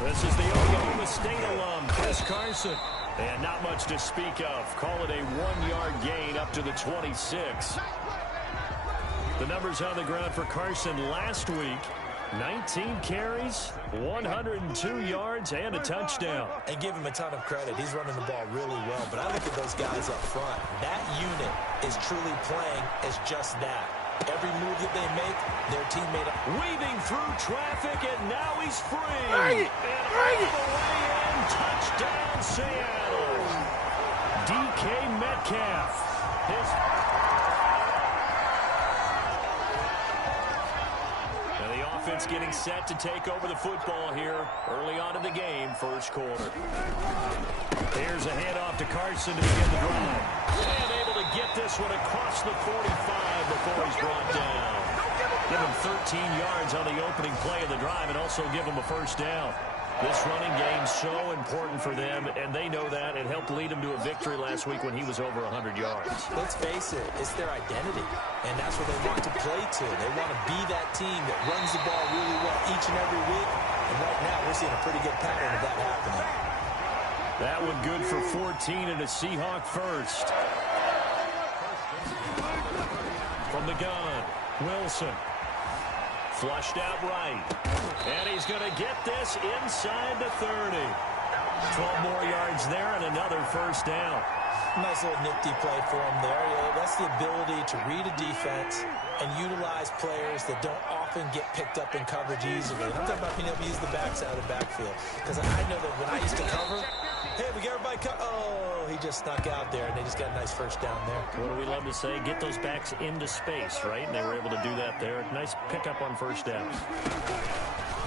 This is the Oklahoma State alum, Chris Carson. And not much to speak of. Call it a 1-yard gain up to the 26. The numbers on the ground for Carson last week. 19 carries, 102 yards, and a touchdown. And give him a ton of credit. He's running the ball really well. But I look at those guys up front. That unit is truly playing as just that. Every move that they make, their teammate weaving through traffic, and now he's free. And all the way in, touchdown Seattle. DK Metcalf. And the offense getting set to take over the football here early on in the game, first quarter. Here's a handoff to Carson to begin the drive. And able to get this one across the 45 before he's brought down. Give him 13 yards on the opening play of the drive and also give him a first down. This running game so important for them, and they know that. It helped lead them to a victory last week when he was over 100 yards. Let's face it, it's their identity, and that's what they want to play to. They want to be that team that runs the ball really well each and every week, and right now we're seeing a pretty good pattern of that happening. That one good for 14 and a Seahawk first. From the gun, Wilson. Flushed out right. And he's going to get this inside the 30. 12 more yards there and another first down. Nice little nifty play for him there. Yeah, that's the ability to read a defense and utilize players that don't often get picked up in coverage easily. And I'm talking about being able to use the backside of the backfield. Because I know that when I used to cover, hey, we got everybody oh, he just snuck out there, and they just got a nice first down there. What do we love to say? Get those backs into space, right? And they were able to do that there. Nice pickup on first down.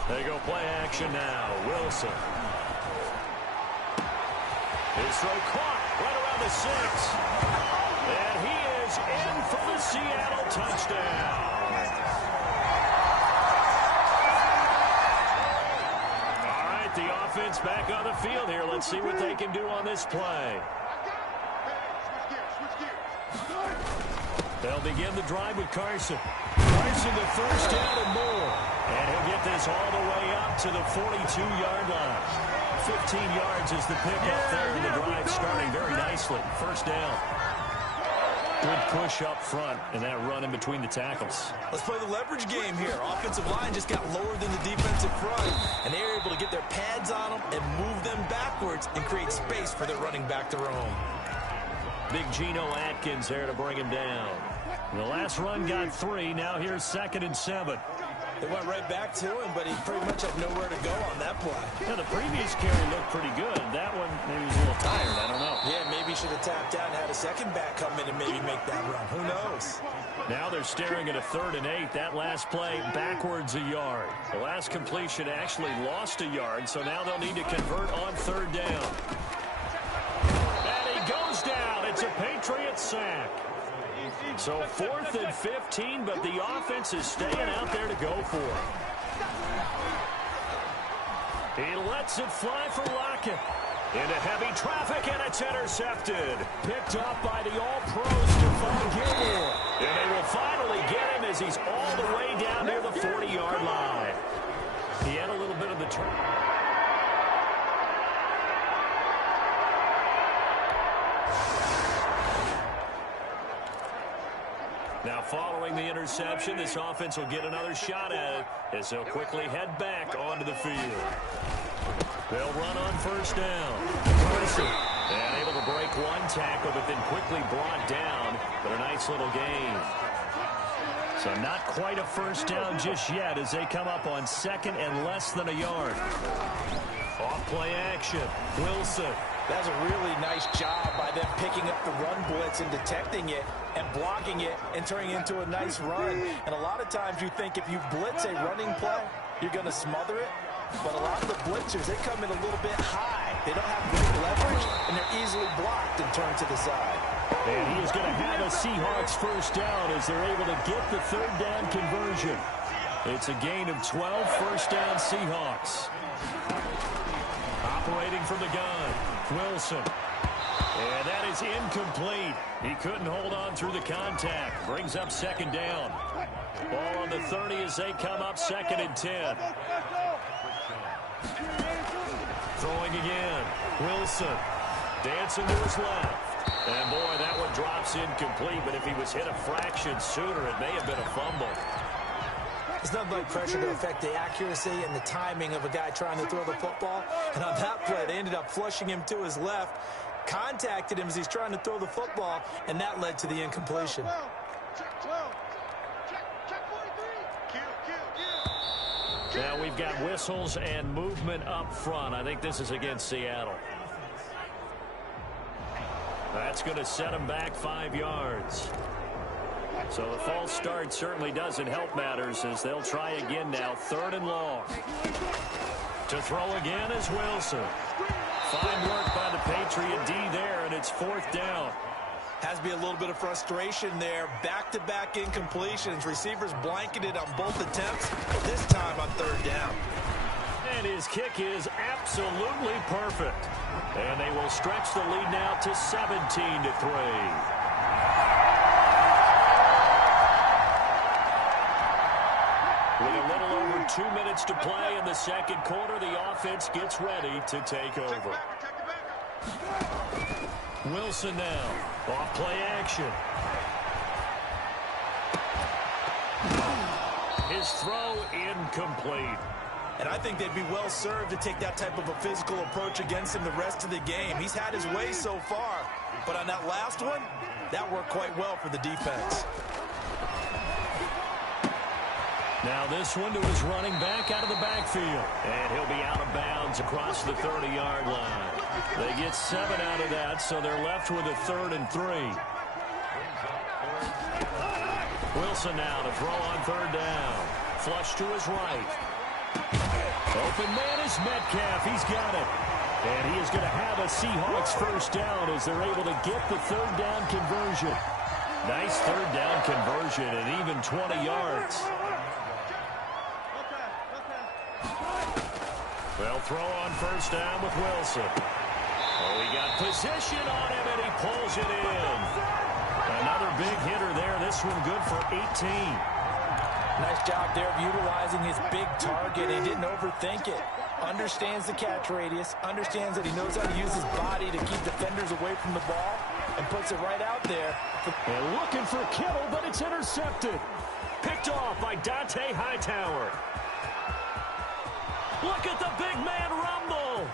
There you go, play action now. Wilson. His throw caught right around the 6. And he is in for the Seattle touchdown. All right, the offense back on the field here. Let's see what they can do on this play. They'll begin the drive with Carson. Carson the first down and more. And he'll get this all the way up to the 42-yard line. 15 yards is the pickup there, and the drive starting very nicely. First down. Good push up front, and that run in between the tackles. Let's play the leverage game here. Offensive line just got lower than the defensive front, and they were able to get their pads on them and move them backwards and create space for their running back to roam. Big Geno Atkins there to bring him down. The last run got 3. Now here's 2nd and 7. They went right back to him, but he pretty much had nowhere to go on that play. Yeah, the previous carry looked pretty good. That one, maybe he was a little tired. I don't know. Yeah, maybe he should have tapped out and had a second back come in and maybe make that run. Who knows? Now they're staring at a 3rd and 8. That last play, backwards a yard. The last completion actually lost a yard, so now they'll need to convert on 3rd down. And he goes down. It's a Patriot sack. So 4th and 15, but the offense is staying out there to go for it. He lets it fly for Lockett. Into heavy traffic, and it's intercepted. Picked up by the All-Pro Stephon Gilmore. And they will finally get him as he's all the way down near the 40-yard line. He had a little bit of the turn. Now, following the interception, this offense will get another shot at it as they'll quickly head back onto the field. They'll run on first down. Carson, and able to break one tackle, but then quickly brought down. But a nice little gain. So not quite a first down just yet as they come up on 2nd and less than a yard. Off play action. Wilson. That's a really nice job by them picking up the run blitz and detecting it and blocking it and turning it into a nice run. And a lot of times you think if you blitz a running play, you're going to smother it. But a lot of the blitzers, they come in a little bit high. They don't have great leverage, and they're easily blocked and turned to the side. And he is going to have a Seahawks first down as they're able to get the 3rd down conversion. It's a gain of 12, first down Seahawks. Operating from the gun, Wilson. And that is incomplete. He couldn't hold on through the contact. Brings up second down. Ball on the 30 as they come up 2nd and 10. Throwing again. Wilson dancing to his left. And, boy, that one drops incomplete. But if he was hit a fraction sooner, it may have been a fumble. There's nothing like pressure to affect the accuracy and the timing of a guy trying to throw the football. And on that play, they ended up flushing him to his left, contacted him as he's trying to throw the football, and that led to the incompletion. Now we've got whistles and movement up front. I think this is against Seattle. That's going to set him back 5 yards. So the false start certainly doesn't help matters as they'll try again now. 3rd and long. To throw again is Wilson. Fine work by the Patriot D there, and it's 4th down. Has to be a little bit of frustration there. Back-to-back incompletions. Receivers blanketed on both attempts, this time on 3rd down. And his kick is absolutely perfect. And they will stretch the lead now to 17-3. With a little over 2 minutes to play in the 2nd quarter, the offense gets ready to take over. Wilson now. Off play action. His throw incomplete. And I think they'd be well served to take that type of a physical approach against him the rest of the game. He's had his way so far. But on that last one, that worked quite well for the defense. Now this one to his running back out of the backfield. And he'll be out of bounds across the 30-yard line. They get 7 out of that, so they're left with a 3rd and 3. Wilson now to throw on 3rd down. Flush to his right. Open man is Metcalf. He's got it. And he is going to have a Seahawks 1st down as they're able to get the 3rd down conversion. Nice 3rd down conversion and even 20 yards. They'll throw on 1st down with Wilson. Oh, he got position on him, and he pulls it in. Another big hitter there. This one good for 18. Nice job there of utilizing his big target. He didn't overthink it. Understands the catch radius. Understands that he knows how to use his body to keep defenders away from the ball. And puts it right out there. And looking for Kittle, but it's intercepted. Picked off by Dante Hightower. Look at the big man rumble.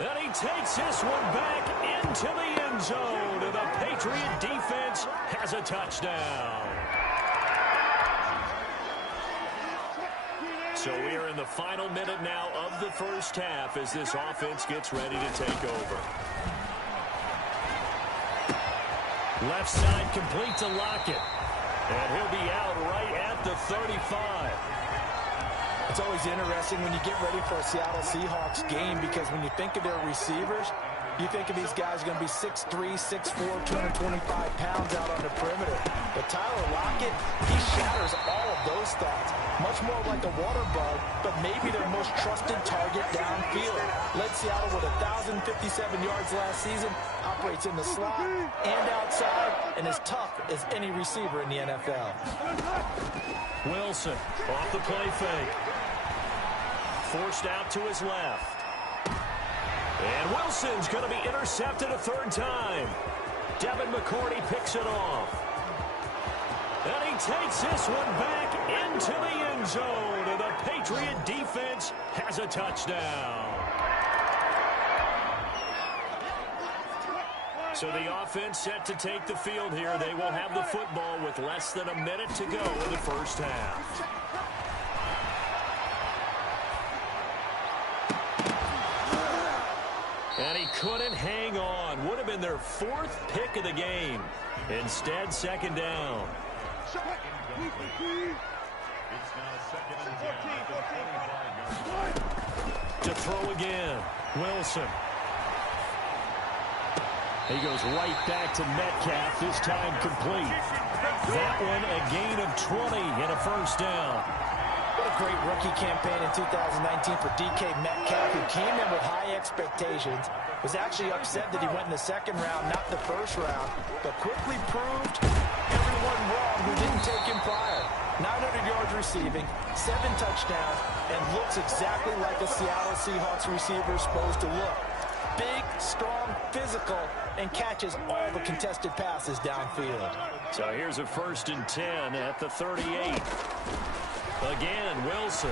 And he takes this one back into the end zone. And the Patriot defense has a touchdown. So we are in the final minute now of the 1st half as this offense gets ready to take over. Left side complete to Lockett. And he'll be out right at the 35. It's always interesting when you get ready for a Seattle Seahawks game because when you think of their receivers, you think of these guys going to be 6'3", 6'4", 225 pounds out on the perimeter. But Tyler Lockett, he shatters all of those thoughts. Much more like a water bug, but maybe their most trusted target downfield. Led Seattle with 1,057 yards last season, operates in the slot and outside, and as tough as any receiver in the NFL. Wilson off the play fake. Forced out to his left. And Wilson's going to be intercepted a 3rd time. Devin McCourty picks it off. And he takes this one back into the end zone. And the Patriot defense has a touchdown. So the offense set to take the field here. They will have the football with less than a minute to go in the 1st half. And he couldn't hang on. Would have been their 4th pick of the game. Instead, 2nd down. To throw again, Wilson. He goes right back to Metcalf, this time complete. That one a gain of 20 and a 1st down. What a great rookie campaign in 2019 for DK Metcalf, who came in with high expectations, was actually upset that he went in the second round, not the first round, but quickly proved everyone wrong who didn't take him prior. 900 yards receiving, 7 touchdowns, and looks exactly like a Seattle Seahawks receiver is supposed to look. Big, strong, physical, and catches all the contested passes downfield. So here's a 1st and 10 at the 38. Again, Wilson.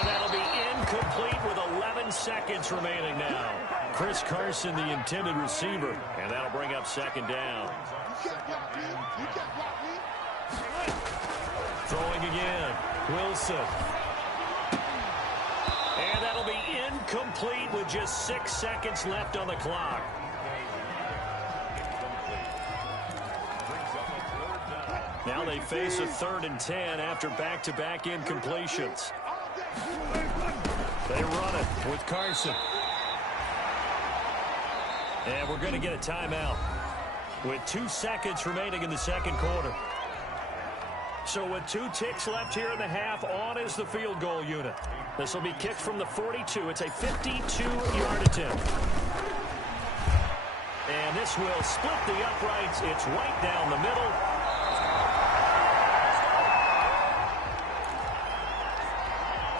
And that'll be incomplete with 11 seconds remaining now. Chris Carson, the intended receiver, and that'll bring up 2nd down. Throwing again, Wilson. And that'll be incomplete with just 6 seconds left on the clock. Now they face a 3rd and 10 after back-to-back incompletions. They run it with Carson. And we're going to get a timeout with 2 seconds remaining in the second quarter. So with 2 ticks left here in the half, on is the field goal unit. This will be kicked from the 42. It's a 52-yard attempt. And this will split the uprights. It's right down the middle.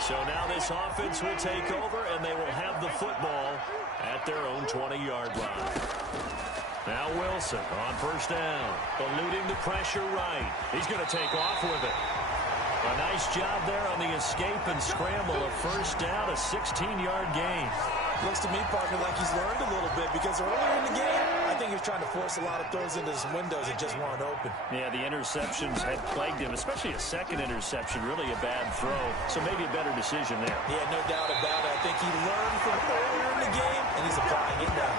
So now this offense will take over, and they will have the football at their own 20-yard line. Now Wilson on 1st down, eluding the pressure right. He's going to take off with it. A nice job there on the escape and scramble. A 1st down, a 16-yard gain. Looks to me, partner, like he's learned a little bit, because earlier in the game, I think he was trying to force a lot of throws into some windows that just weren't open. Yeah, the interceptions had plagued him, especially a second interception, really a bad throw. So maybe a better decision there. Yeah, no doubt about it. I think he learned from earlier in the game, and he's applying it now.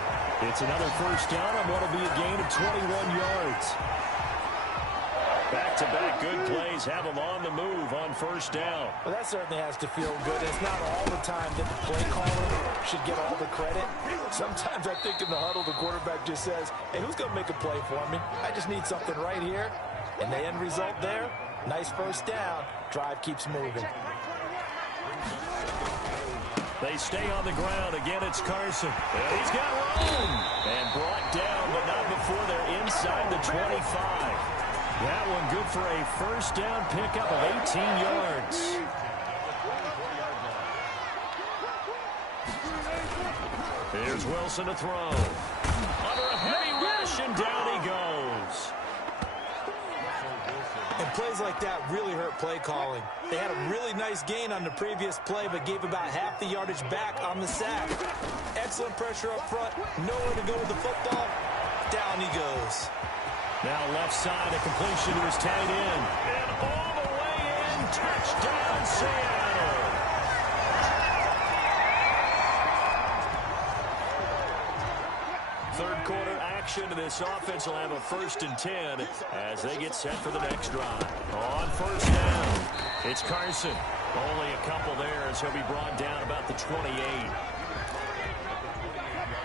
It's another 1st down on what will be a gain of 21 yards. Back-to-back good plays have him on the move on 1st down. Well, that certainly has to feel good. It's not all the time that the play caller should get all the credit. Sometimes I think in the huddle, the quarterback just says, hey, who's going to make a play for me? I just need something right here. And the end result there, nice 1st down. Drive keeps moving. They stay on the ground. Again, it's Carson. And he's got room. And brought down, but not before they're inside the 25. That one good for a 1st down pickup of 18 yards. Here's Wilson to throw. Under a heavy rush, and down he goes. And plays like that really hurt play calling. They had a really nice gain on the previous play, but gave about half the yardage back on the sack. Excellent pressure up front. Nowhere to go with the football. Down he goes. Now left side, a completion to his tight end. And all the way in, touchdown Seattle. Third quarter action. This offense will have a 1st and 10 as they get set for the next drive. On 1st down, it's Carson. Only a couple there as he'll be brought down about the 28.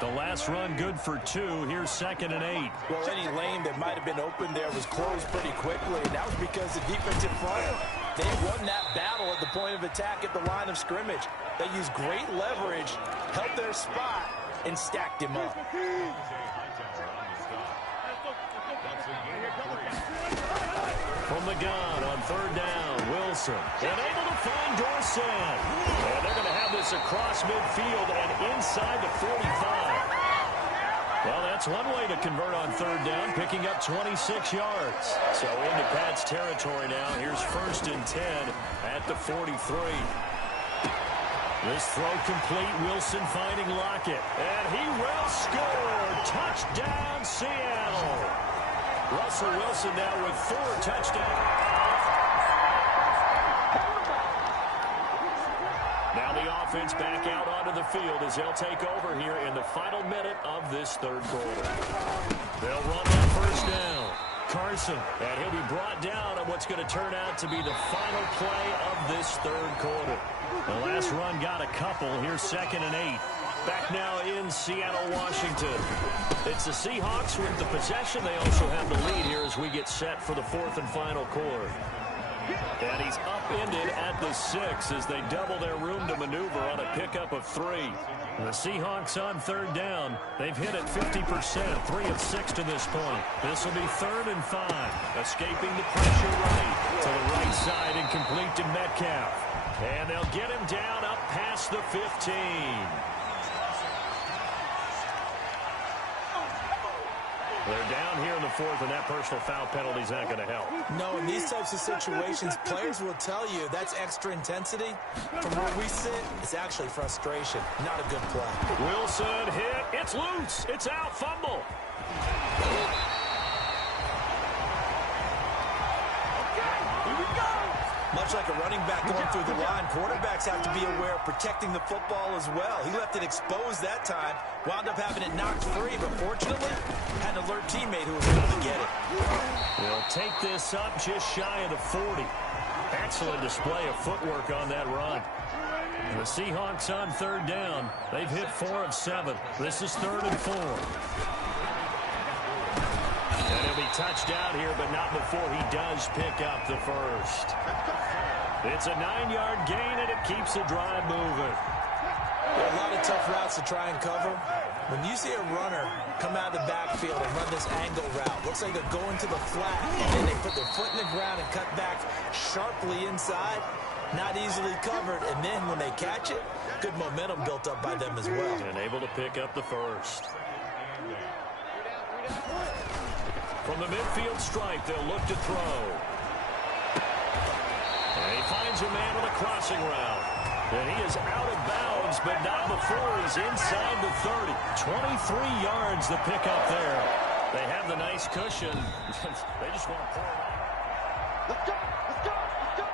The last run good for 2. Here's 2nd and 8. Well, any lane that might have been open there was closed pretty quickly, and that was because the defensive front, they won that battle at the point of attack at the line of scrimmage. They used great leverage, held their spot, and stacked him up. From the gun on 3rd down, Wilson. And able to find Dorsett. And they're going to have this across midfield and inside the 45. Well, that's one way to convert on 3rd down, picking up 26 yards. So into Pat's territory now. Here's 1st and 10 at the 43. This throw complete. Wilson finding Lockett. And he will score. Touchdown, Seattle. Russell Wilson now with 4 touchdowns. Now the offense back out onto the field as they'll take over here in the final minute of this 3rd quarter. They'll run on 1st down. Carson, and he'll be brought down on what's going to turn out to be the final play of this 3rd quarter. The last run got a couple. Here's 2nd and 8. Back now in Seattle, Washington. It's the Seahawks with the possession. They also have the lead here as we get set for the 4th and final quarter. And he's upended at the 6 as they double their room to maneuver on a pickup of 3. The Seahawks on 3rd down. They've hit it 50%, 3 of 6 to this point. This will be 3rd and 5. Escaping the pressure right to the right side and complete to Metcalf. And they'll get him down up past the 15. They're down here in the 4th, and that personal foul penalty is not going to help. No, in these types of situations, players will tell you that's extra intensity. From where we sit, it's actually frustration, not a good play. Wilson hit. It's loose. It's out. Fumble. Much like a running back going through the line, quarterbacks have to be aware of protecting the football as well. He left it exposed that time, wound up having it knocked free, but fortunately, had an alert teammate who was able to get it. They'll take this up just shy of the 40. Excellent display of footwork on that run. The Seahawks on 3rd down. They've hit 4 of 7. This is 3rd and 4. And he'll be touched out here, but not before he does pick up the first. It's a 9-yard gain, and it keeps the drive moving. A lot of tough routes to try and cover. When you see a runner come out of the backfield and run this angle route, looks like they're going to the flat, and then they put their foot in the ground and cut back sharply inside. Not easily covered, and then when they catch it, good momentum built up by them as well. And able to pick up the first. From the midfield stripe, they'll look to throw. And he finds a man on a crossing route. And he is out of bounds, but not before he's inside the 30. 23 yards to pick up there. They have the nice cushion. They just want to pour it out. Let's go! Let's go! Let's go!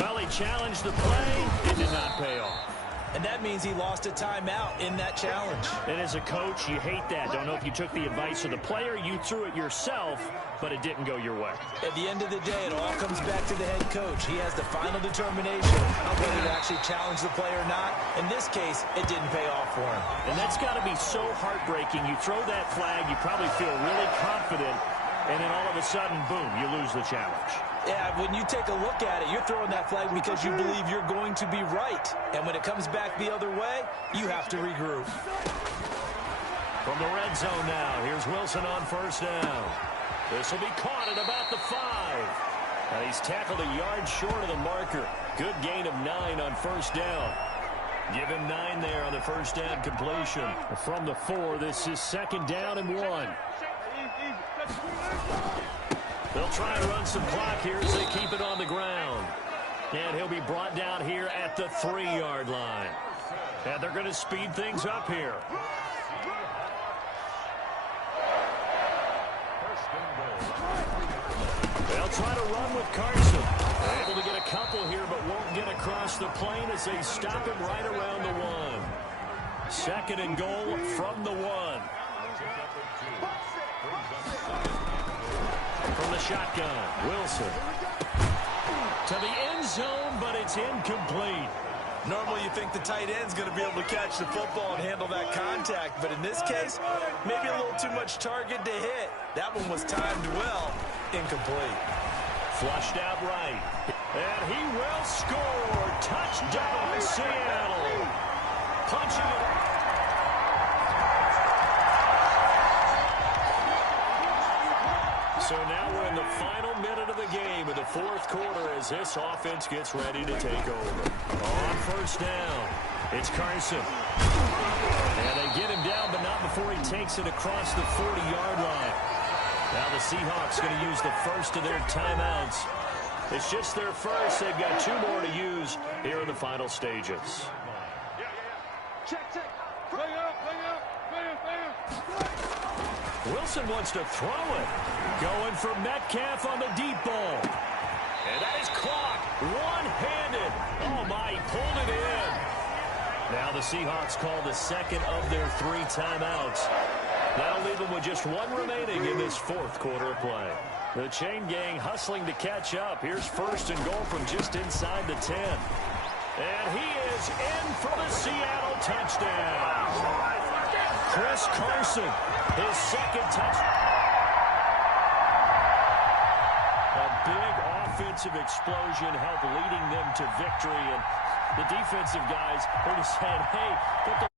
Well, he challenged the play. It did not pay off. And that means he lost a timeout in that challenge. And as a coach, you hate that. Don't know if you took the advice of the player. You threw it yourself, but it didn't go your way. At the end of the day, it all comes back to the head coach. He has the final determination of whether to actually challenge the play or not. In this case, it didn't pay off for him. And that's got to be so heartbreaking. You throw that flag, you probably feel really confident, and then all of a sudden, boom, you lose the challenge. Yeah, when you take a look at it, you're throwing that flag because you believe you're going to be right. And when it comes back the other way, you have to regroup. From the red zone now, here's Wilson on 1st down. This will be caught at about the 5. And he's tackled a yard short of the marker. Good gain of 9 on 1st down. Give him 9 there on the 1st down completion. From the 4, this is 2nd down and 1. They'll try and run some clock here as they keep it on the ground. And he'll be brought down here at the 3-yard line. And they're going to speed things up here. They'll try to run with Carson. They're able to get a couple here, but won't get across the plane as they stop him right around the 1. 2nd and goal from the 1. From the shotgun, Wilson. To the end zone, but it's incomplete. Normally you think the tight end's going to be able to catch the football and handle that contact, but in this case, maybe a little too much target to hit. That one was timed well, incomplete. Flushed out right. And he will score. Touchdown, Seattle. Punching it out. So now we're in the final minute of the game in the 4th quarter as this offense gets ready to take over. On 1st down, it's Carson. And they get him down, but not before he takes it across the 40-yard line. Now the Seahawks going to use the first of their timeouts. It's just their first. They've got 2 more to use here in the final stages. Check. Bring up. Wilson wants to throw it. Going for Metcalf on the deep ball. And that is caught one-handed. Oh, my, he pulled it in. Now the Seahawks call the 2nd of their 3 timeouts. That'll leave them with just 1 remaining in this 4th quarter of play. The chain gang hustling to catch up. Here's 1st and goal from just inside the 10. And he is in for the Seattle touchdown. Chris Carson, his second touch. A big offensive explosion helped leading them to victory. And the defensive guys were just saying, hey, put the